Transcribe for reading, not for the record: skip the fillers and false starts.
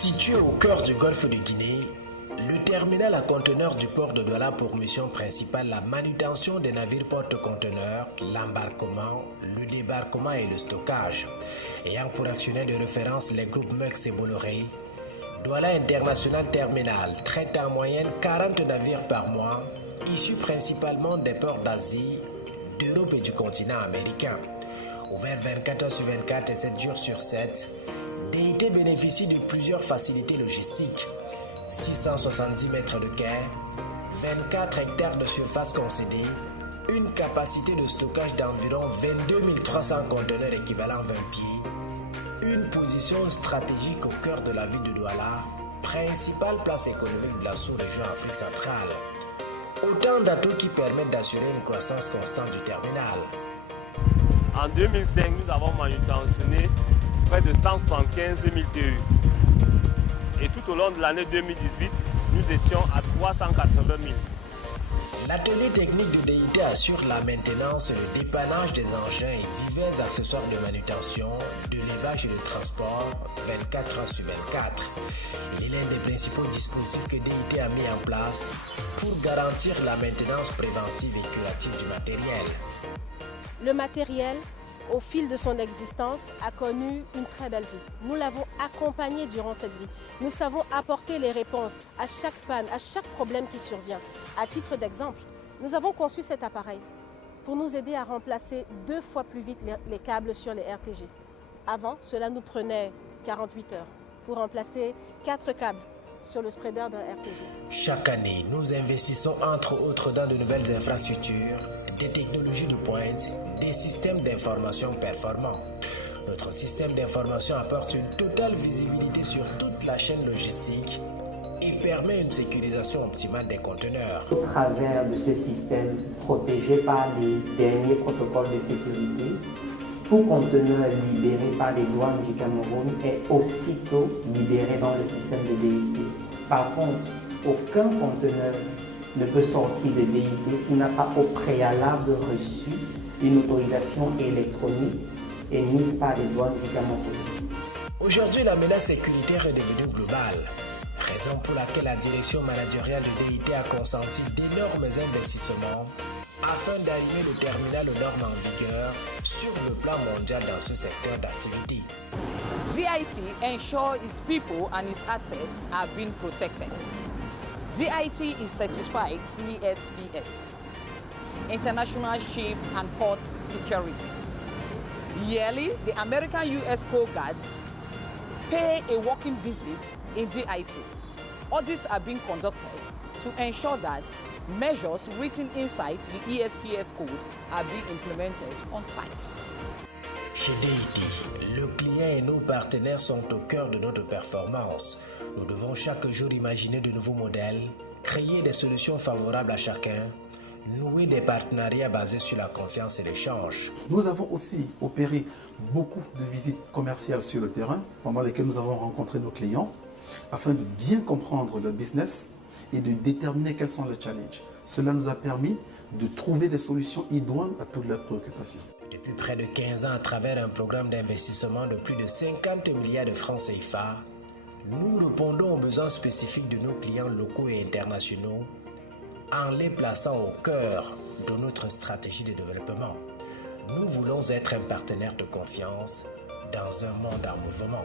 Situé au cœur du golfe de Guinée, le terminal à conteneurs du port de Douala a pour mission principale la manutention des navires porte-conteneurs, l'embarquement, le débarquement et le stockage. Ayant pour actionnaire de référence les groupes Meux et Bolloré, Douala International Terminal traite en moyenne 40 navires par mois, issus principalement des ports d'Asie, d'Europe et du continent américain. Ouvert 24 heures sur 24 et 7 jours sur 7, DIT bénéficie de plusieurs facilités logistiques. 670 mètres de quai, 24 hectares de surface concédée, une capacité de stockage d'environ 22 300 conteneurs équivalent 20 pieds, une position stratégique au cœur de la ville de Douala, principale place économique de la sous-région Afrique centrale. Autant d'atouts qui permettent d'assurer une croissance constante du terminal. En 2005, nous avons manutentionné près de 175 000 TEU. Et tout au long de l'année 2018, nous étions à 380 000. L'atelier technique du DIT assure la maintenance et le dépannage des engins et divers accessoires de manutention, de levage et de transport 24 heures sur 24. Il est l'un des principaux dispositifs que DIT a mis en place pour garantir la maintenance préventive et curative du matériel. Le matériel, au fil de son existence, a connu une très belle vie. Nous l'avons accompagné durant cette vie. Nous savons apporter les réponses à chaque panne, à chaque problème qui survient. À titre d'exemple, nous avons conçu cet appareil pour nous aider à remplacer 2 fois plus vite les câbles sur les RTG. Avant, cela nous prenait 48 heures pour remplacer 4 câbles sur le spreader d'un RTG. Chaque année, nous investissons entre autres dans de nouvelles infrastructures, des technologies de pointe, des systèmes d'information performants. Notre système d'information apporte une totale visibilité sur toute la chaîne logistique et permet une sécurisation optimale des conteneurs. Au travers de ce système protégé par les derniers protocoles de sécurité, tout conteneur libéré par les douanes du Cameroun est aussitôt libéré dans le système de DIT. Par contre, aucun conteneur ne peut sortir de DIT s'il n'a pas au préalable reçu une autorisation électronique émise par les douanes du Cameroun. Aujourd'hui, la menace sécuritaire est devenue globale, raison pour laquelle la direction managériale de DIT a consenti d'énormes investissements afin d'arriver le terminal aux normes en vigueur sur le plan mondial dans ce secteur d'activité. DIT ensures its people and its assets are being protected. DIT is certified ESPS, International Ship and Port Security. Yearly, the American US Coast Guards pay a working visit in DIT. Audits are being conducted to ensure that measures written inside the ESPS code are being implemented on site. Chez DIT, le client et nos partenaires sont au cœur de notre performance. Nous devons chaque jour imaginer de nouveaux modèles, créer des solutions favorables à chacun, nouer des partenariats basés sur la confiance et l'échange. Nous avons aussi opéré beaucoup de visites commerciales sur le terrain, pendant lesquelles nous avons rencontré nos clients, afin de bien comprendre leur business et de déterminer quels sont les challenges. Cela nous a permis de trouver des solutions idoines à toutes leurs préoccupations. Depuis près de 15 ans, à travers un programme d'investissement de plus de 50 milliards de francs CFA, nous répondons aux besoins spécifiques de nos clients locaux et internationaux en les plaçant au cœur de notre stratégie de développement. Nous voulons être un partenaire de confiance dans un monde en mouvement.